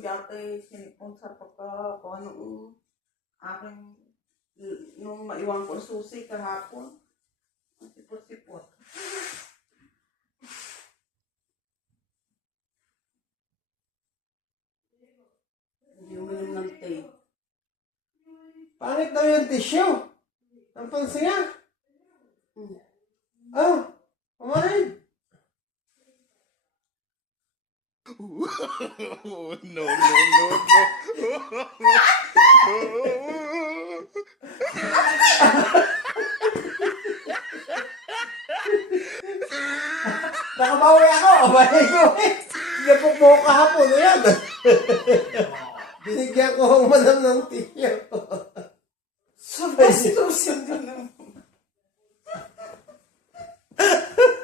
yate sinipon sa pagka kung ano aking nung maiwan ko susi kahapon. Sipot-sipot. Hindi uminom ng tea. Pangit daw yung tissue. Ang pansiya. Oh, kumain. No. Nakabawi ako. Abay ko eh. Napok mo kahapon. Ayan. Binigyan ko ang madam ng tissue.